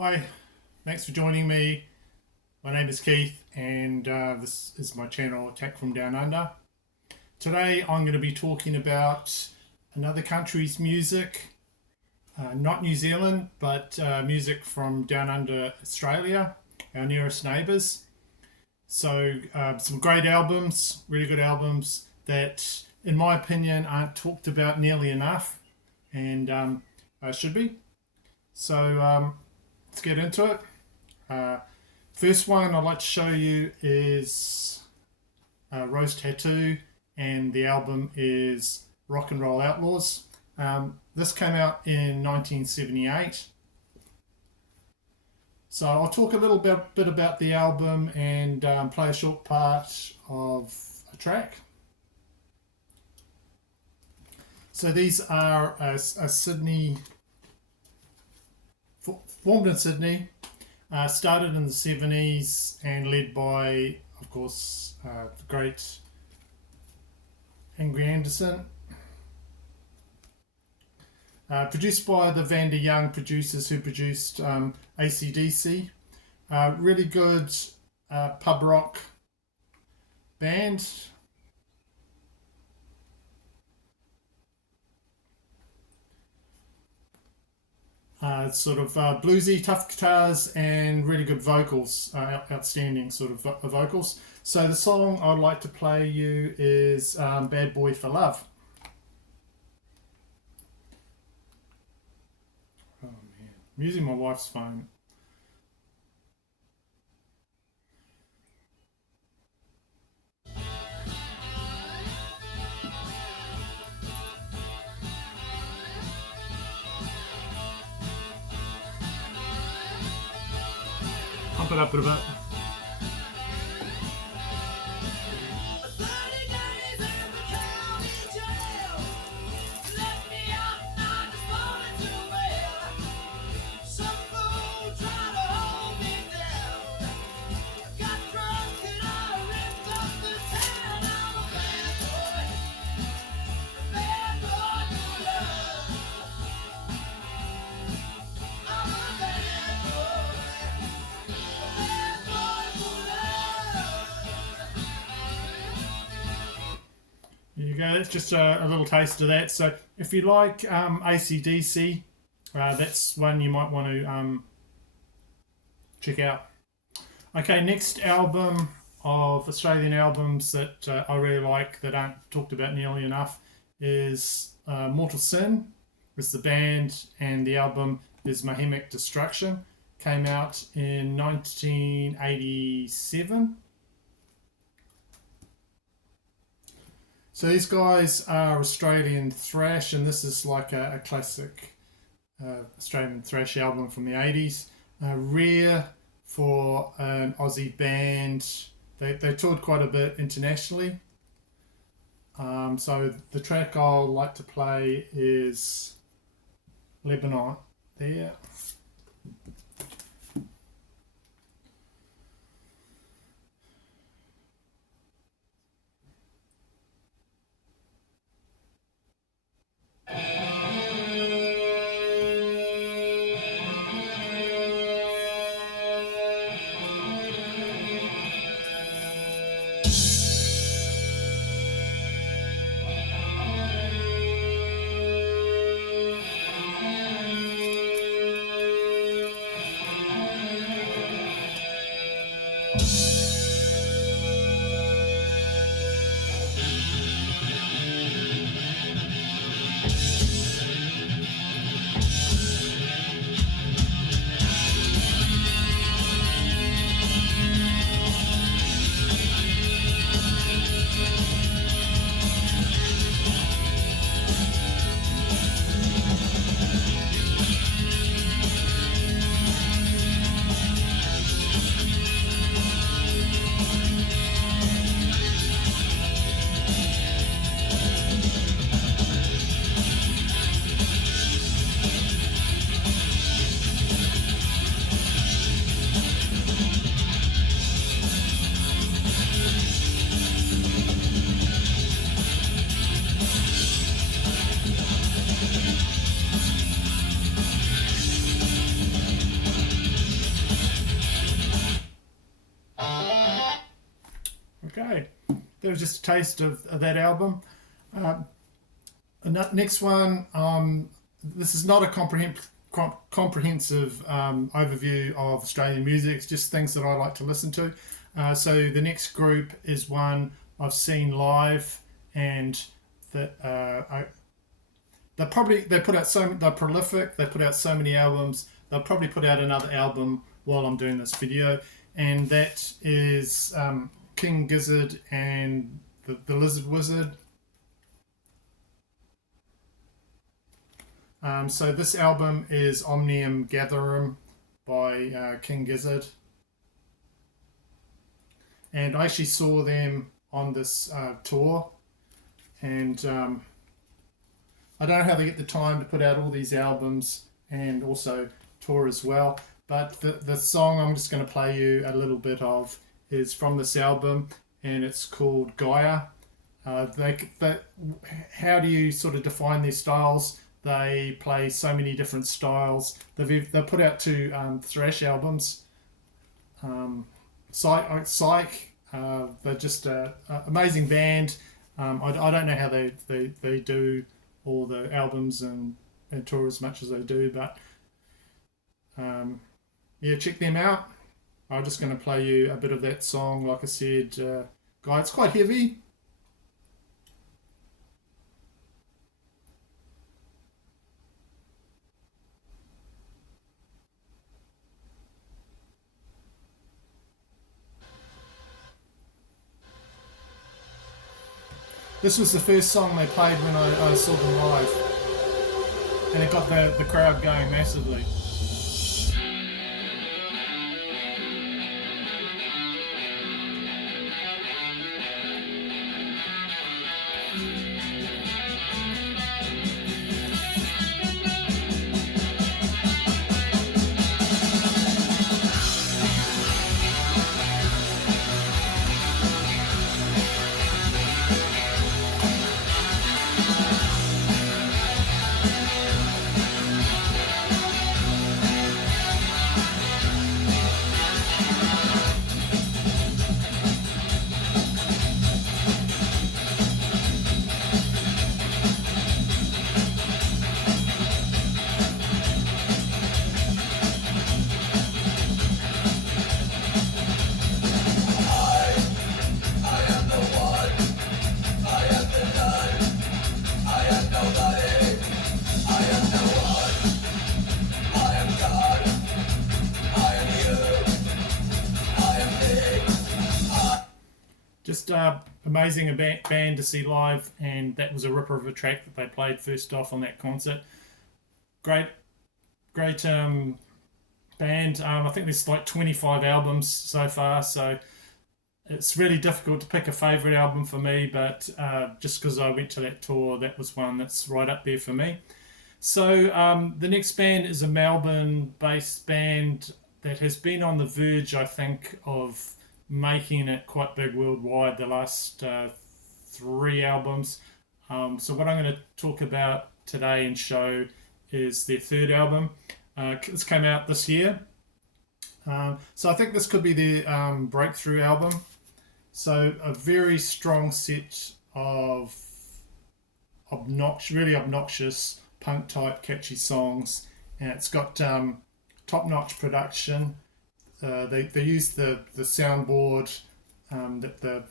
Hi, thanks for joining me. My name is Keith, and this is my channel, Attack from Down Under. Today I'm going to be talking about another country's music, not New Zealand, but music from down under Australia, our nearest neighbours. So, some great albums, really good albums that, in my opinion, aren't talked about nearly enough, and should be. So, let's get into it. First one I'd like to show you is Rose Tattoo, and the album is Rock and Roll Outlaws. This came out in 1978. So I'll talk a little bit about the album and play a short part of a track. So these are a Sydney, formed in Sydney, started in the 70s and led by, of course, the great Angry Anderson. Produced by the Vanda Young producers who produced AC/DC. Really good pub rock band. Sort of bluesy, tough guitars and really good vocals, outstanding sort of vocals. So the song I'd like to play you is Bad Boy for Love. Oh man, I'm using my wife's phone. Pump it up a bit. There you go, that's just a little taste of that. So if you like AC/DC, that's one you might want to check out. Okay, next album of Australian albums that I really like that aren't talked about nearly enough is Mortal Sin. It's the band, and the album is Mahemic Destruction. Came out in 1987. So these guys are Australian thrash, and this is like a classic Australian thrash album from the 80s. Rare for an Aussie band. They toured quite a bit internationally. So the track I'll like to play is Lebanon. There. that was just a taste of that album. Next one, this is not a comprehensive overview of Australian music. It's just things that I like to listen to. So the next group is one I've seen live, and that they put out they're prolific. They put out so many albums. They'll probably put out another album while I'm doing this video, and that is King Gizzard and the Lizard Wizard. So this album is Omnium Gatherum by King Gizzard, and I actually saw them on this tour, and I don't know how they get the time to put out all these albums and also tour as well, but the song I'm just going to play you a little bit of is from this album, and it's called Gaia. How do you sort of define their styles? They play so many different styles. They've put out two thrash albums. Psych. They're just an amazing band. I don't know how they do all the albums and tour as much as they do, but yeah, check them out. I'm just going to play you a bit of that song. Like I said, Gaia, it's quite heavy. This was the first song they played when I saw them live, and it got the crowd going massively. Just amazing band to see live, and that was a ripper of a track that they played first off on that concert. Great band. I think there's like 25 albums so far, so it's really difficult to pick a favourite album for me, but just because I went to that tour, that was one that's right up there for me. So the next band is a Melbourne-based band that has been on the verge, I think, of making it quite big worldwide the last 3 albums. So what I'm going to talk about today and show is their 3rd album. This came out this year. So I think this could be their breakthrough album. So a very strong set of really obnoxious punk type catchy songs, and it's got top-notch production. They use the soundboard that the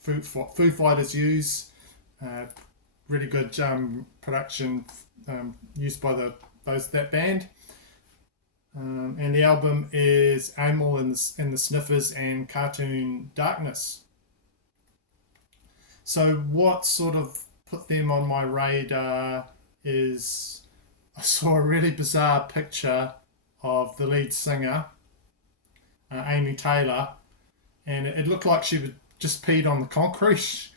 Foo Fighters use. Really good production used by that band. And the album is Amyl and the Sniffers and Cartoon Darkness. So what sort of put them on my radar is I saw a really bizarre picture of the lead singer, Amy Taylor, and it looked like she had just peed on the concrete,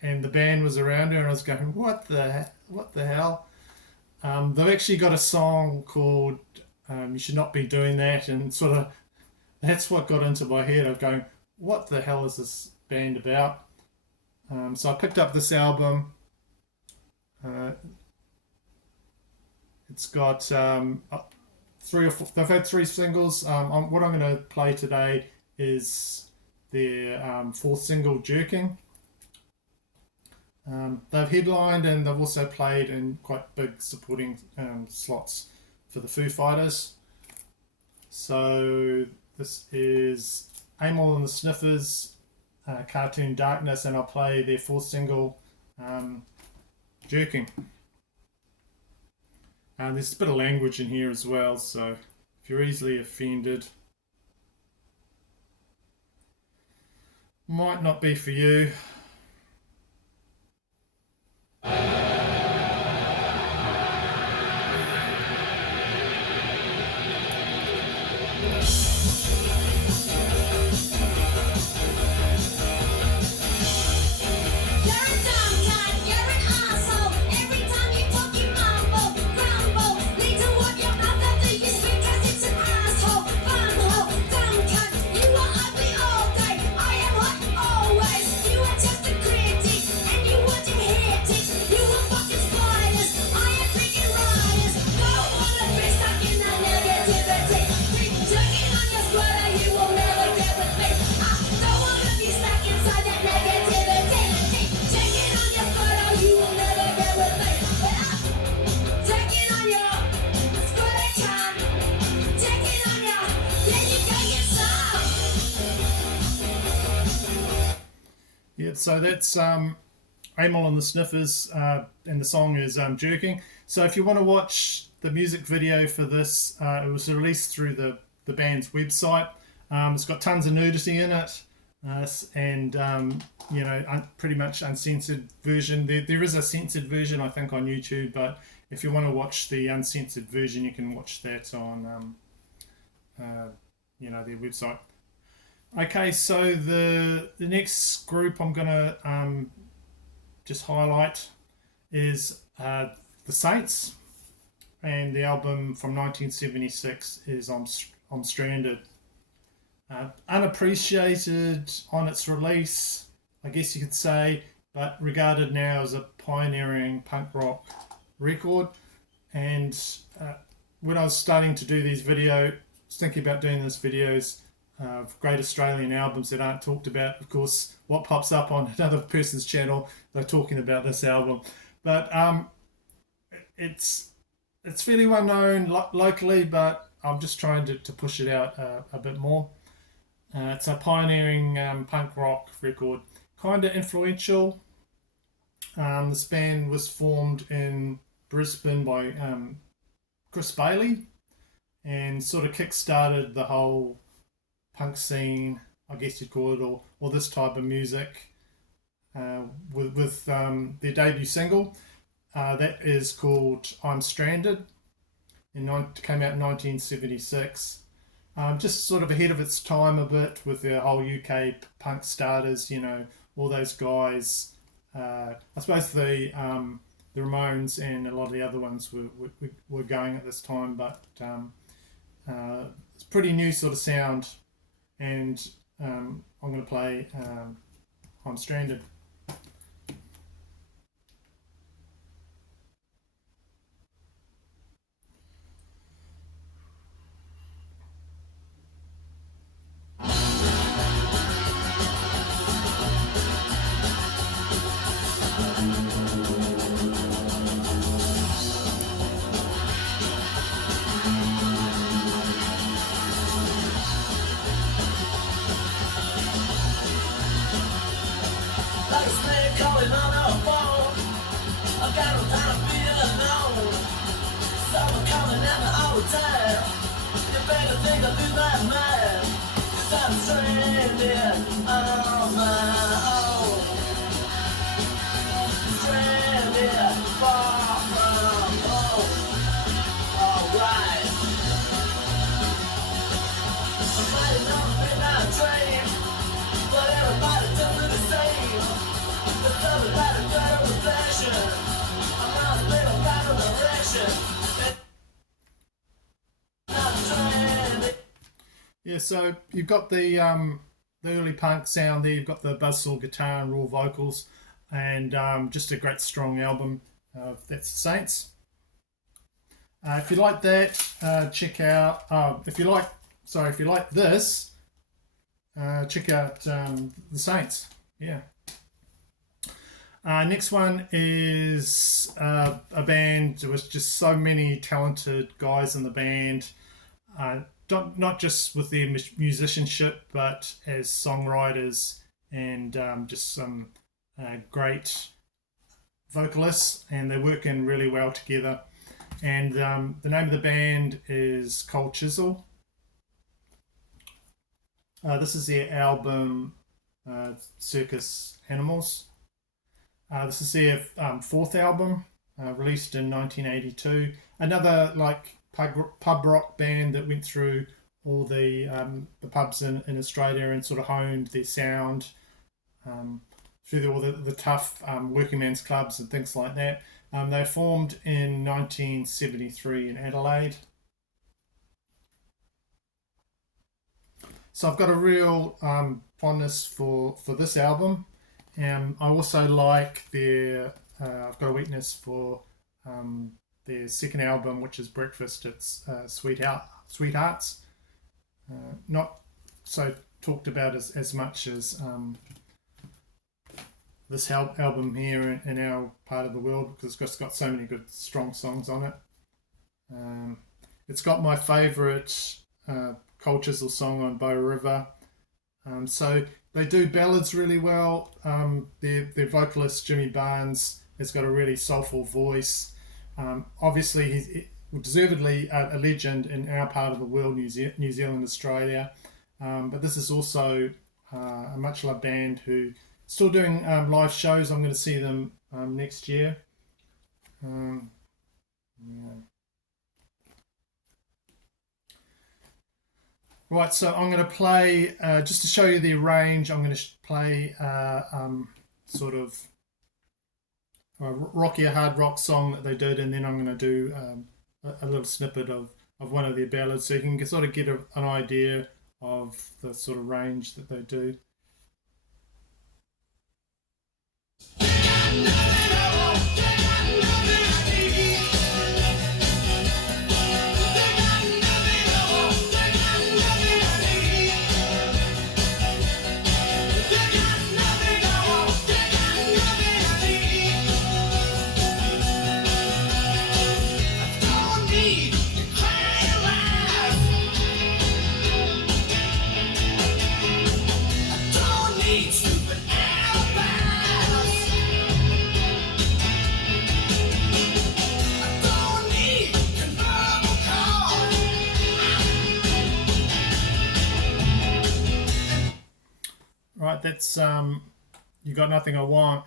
and the band was around her, and I was going, what the hell? They've actually got a song called You Should Not Be Doing That, and sort of that's what got into my head of going, what the hell is this band about? So I picked up this album. It's got 3 or 4. They've had 3 singles. What I'm going to play today is their 4th single, Jerking. They've headlined and they've also played in quite big supporting slots for the Foo Fighters. So this is Amyl and the Sniffers, Cartoon Darkness, and I'll play their fourth single, Jerking. There's a bit of language in here as well, so if you're easily offended, might not be for you. Yeah, so that's Amyl and the Sniffers, and the song is Jerking. So if you want to watch the music video for this, it was released through the band's website. It's got tons of nudity in it, and pretty much uncensored version. There is a censored version, I think, on YouTube, but if you want to watch the uncensored version, you can watch that on their website. Okay, so the next group I'm going to just highlight is the Saints, and the album from 1976 is I'm Stranded. Unappreciated on its release, I guess you could say, but regarded now as a pioneering punk rock record. And when I was starting to do these videos, thinking about doing these videos, great Australian albums that aren't talked about. Of course, what pops up on another person's channel, they're talking about this album. But it's fairly well known locally, but I'm just trying to push it out a bit more. It's a pioneering punk rock record, kind of influential. This band was formed in Brisbane by Chris Bailey, and sort of kick-started the whole punk scene, I guess you'd call it, or this type of music, with their debut single that is called I'm Stranded. Came out in 1976. Just sort of ahead of its time a bit with the whole UK punk starters, all those guys. I suppose the Ramones and a lot of the other ones were going at this time, but it's a pretty new sort of sound. And I'm going to play I'm Stranded. Calling on her phone, I got no time to be alone. Someone calling at the hotel. You better think I'll do that, man. 'Cause I'm stranded on my own. Stranded far from home. Alright. I'm riding on a midnight train, but everybody does it the same. Yeah, so you've got the early punk sound there. You've got the buzzsaw guitar and raw vocals, and just a great strong album. That's the Saints. If you like that, check out. If you like this, check out the Saints. Yeah. Next one is a band. There was just so many talented guys in the band, not just with their musicianship, but as songwriters and just some great vocalists, and they're working really well together. And the name of the band is Cold Chisel. This is their album Circus Animals. This is their fourth album, released in 1982. Another like pub rock band that went through all the pubs in Australia and sort of honed their sound through all the tough working men's clubs and things like that. They formed in 1973 in Adelaide. So I've got a real fondness for this album. I also like I've got a weakness for their second album, which is Breakfast. It's Sweethearts. Not so talked about as much as this album here in our part of the world, because it's got so many good, strong songs on it. It's got my favourite Cold Chisel song on Bow River. So they do ballads really well. Their vocalist, Jimmy Barnes, has got a really soulful voice. Obviously, he's deservedly a legend in our part of the world, New Zealand, Australia. But this is also a much loved band who still doing live shows. I'm going to see them next year. Yeah. Right, so I'm going to play, just to show you the range, I'm going to play sort of a rocky, hard rock song that they did, and then I'm going to do a little snippet of one of their ballads, so you can sort of get an idea of the sort of range that they do. Right, that's You Got Nothing I Want.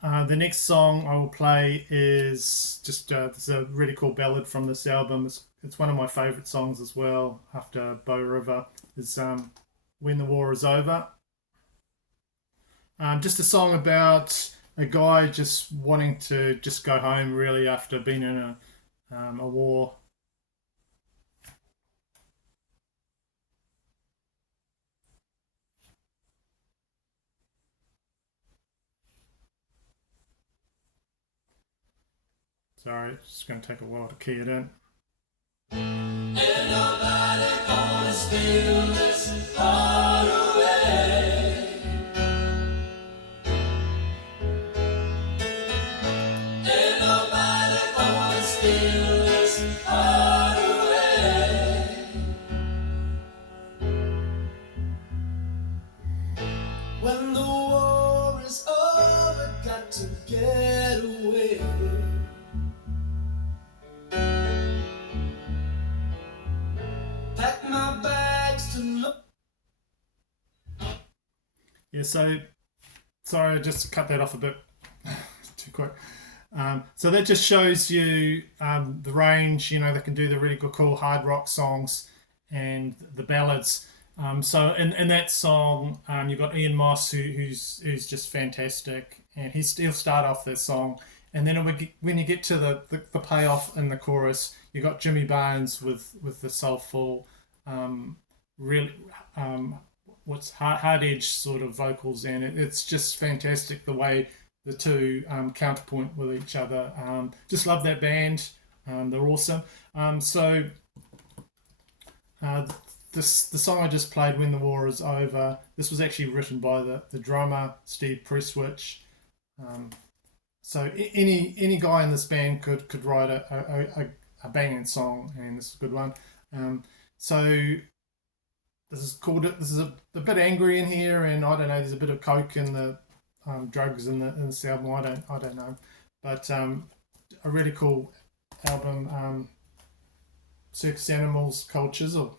The next song I will play is just this is a really cool ballad from this album. It's one of my favourite songs as well, after Bow River, is When the War Is Over. Just a song about a guy just wanting to just go home, really, after being in a war. Sorry, it's just going to take a while to key it in. Ain't nobody gonna steal this heart away. Ain't nobody gonna steal this heart away. When the war is over, got to get away. Pack my bags to look. Yeah, so sorry, I just cut that off a bit too quick. So that just shows you the range. You know, they can do the really good, cool hard rock songs and the ballads. So in that song, you've got Ian Moss, who's just fantastic, and he'll start off that song, and then when you get to the payoff in the chorus, you got Jimmy Barnes with the soulful, really what's hard edge sort of vocals, and it's just fantastic the way the two counterpoint with each other. Just love that band. They're awesome. The song I just played, When the War Is Over, this was actually written by the drummer Steve Prestwich. So any guy in this band could write a banging song, and this is a good one. So this is a bit angry in here, and I don't know. There's a bit of coke and the drugs in this album. I don't know, but a really cool album. Circus Animals, Cold Chisel.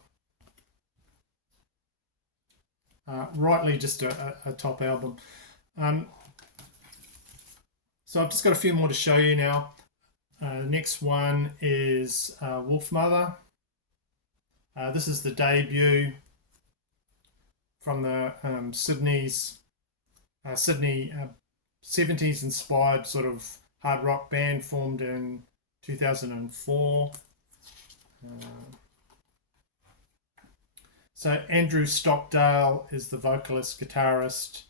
Rightly just a top album. So I've just got a few more to show you now. The next one is Wolfmother. This is the debut from the Sydney 70s inspired sort of hard rock band formed in 2004. So Andrew Stockdale is the vocalist, guitarist,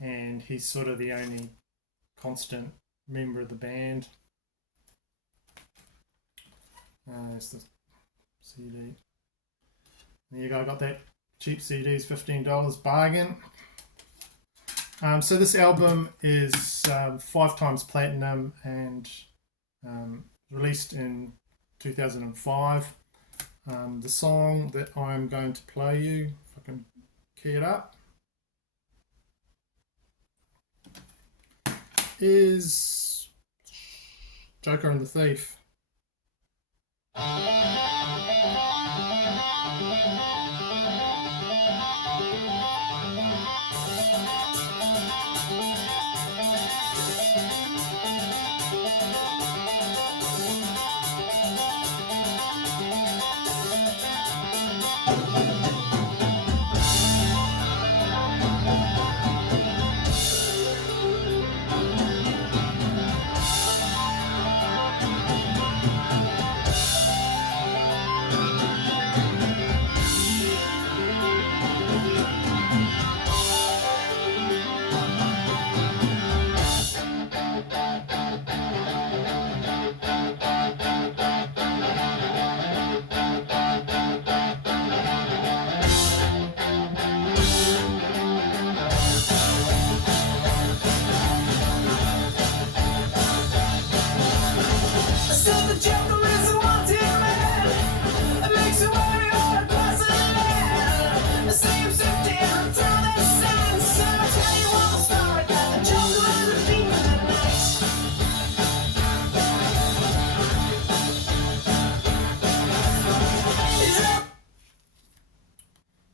and he's sort of the only constant member of the band. There's the CD. There you go, I got that cheap CDs, $15 bargain. So this album is 5 times platinum and released in 2005. The song that I'm going to play you, if I can key it up, is Joker and the Thief.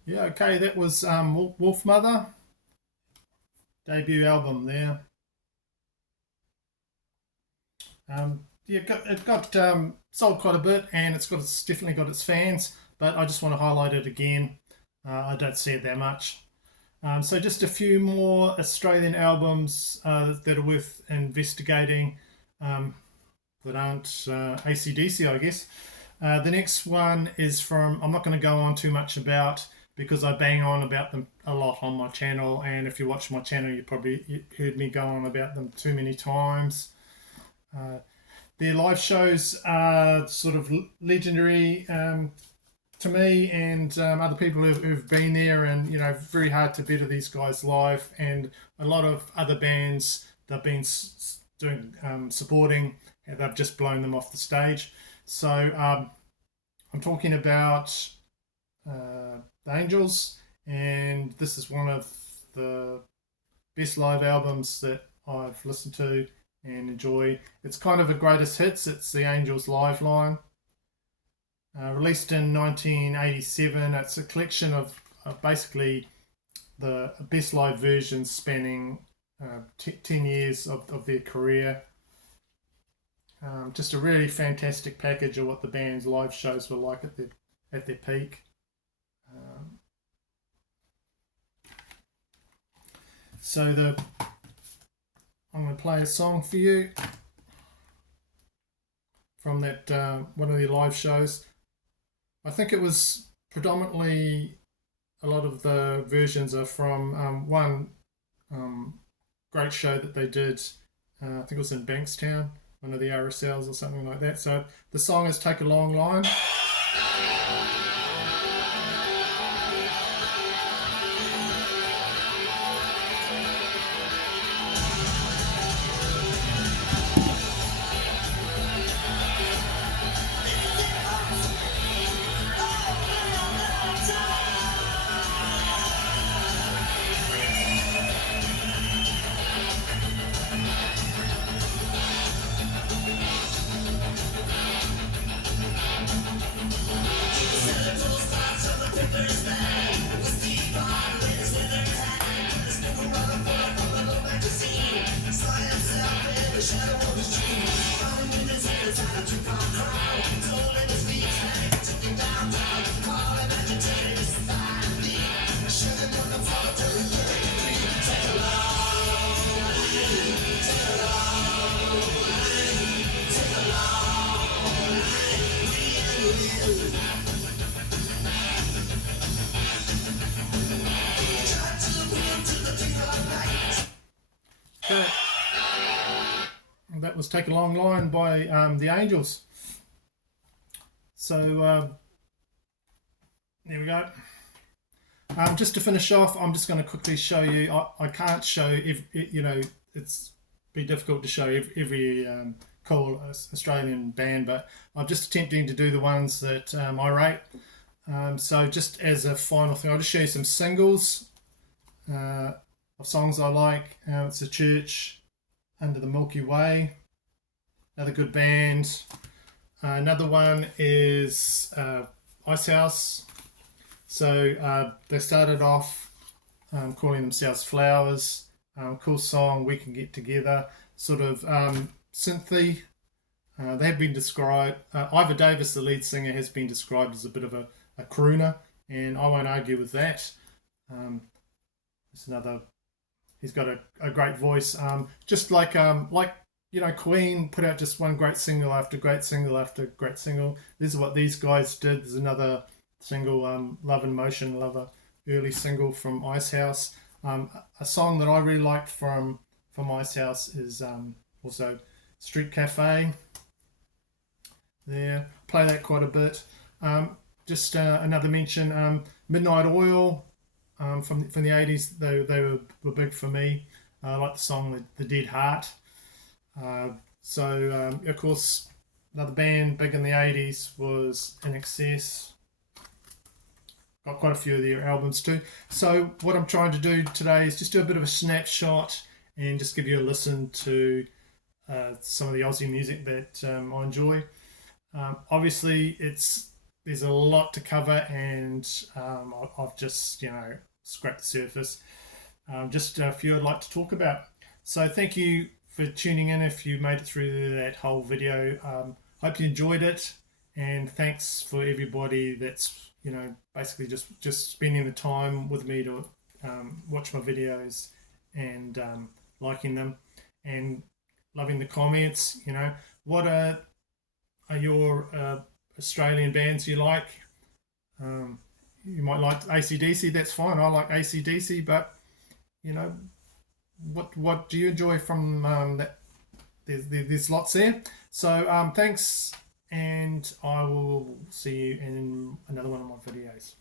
Yeah, okay, that was Wolfmother, debut album there. It got sold quite a bit, and it's definitely got its fans, but I just want to highlight it again. I don't see it that much. So just a few more Australian albums that are worth investigating that aren't AC/DC, I guess. The next one is from, I'm not going to go on too much about, because I bang on about them a lot on my channel, and if you watch my channel you probably heard me go on about them too many times. Their live shows are sort of legendary to me and other people who've been there, and very hard to better these guys live, and a lot of other bands they've been doing supporting, and they've just blown them off the stage. So I'm talking about the Angels, and this is one of the best live albums that I've listened to and enjoy. It's kind of a greatest hits. It's the Angels Live line. Released in 1987. It's a collection of basically the best live versions spanning 10 years of their career. Just a really fantastic package of what the band's live shows were like at their peak. So I'm going to play a song for you from that one of their live shows. I think it was predominantly, a lot of the versions are from one great show that they did. I think it was in Bankstown, one of the RSLs or something like that. So the song is Take a Long Line. Okay. That was Take a Long Line by the Angels. So there we go. Just to finish off, I'm just going to quickly show you. I can't show if you know, it's be difficult to show every cool Australian band, but I'm just attempting to do the ones that I rate. So just as a final thing, I'll just show you some singles of songs I like. It's The Church, Under the Milky Way, another good band. Another one is Icehouse. So they started off calling themselves Flowers. Cool song, We Can Get Together. Sort of synthy. They have been described, Ivor Davis, the lead singer, has been described as a bit of a crooner, and I won't argue with that. It's another, he's got a great voice. Just like you know, Queen put out just one great single after great single after great single. This is what these guys did. There's another single, Love and Motion, Lover, early single from Icehouse. A song that I really liked from Icehouse is also Street Cafe. There, play that quite a bit. Just another mention, Midnight Oil from the 80s. They were big for me. I like the song The Dead Heart. Of course, another band big in the 80s was INXS. Got quite a few of their albums too. So what I'm trying to do today is just do a bit of a snapshot and just give you a listen to some of the Aussie music that I enjoy. Obviously, there's a lot to cover, and I've just scratched the surface. Just a few I'd like to talk about. So thank you for tuning in if you made it through that whole video. Hope you enjoyed it, and thanks for everybody that's basically just spending the time with me to watch my videos and liking them and loving the comments. What are your Australian bands you like? You might like AC/DC, that's fine. I like AC/DC, but what do you enjoy from that? There's lots there. So thanks, and I will see you in another one of my videos.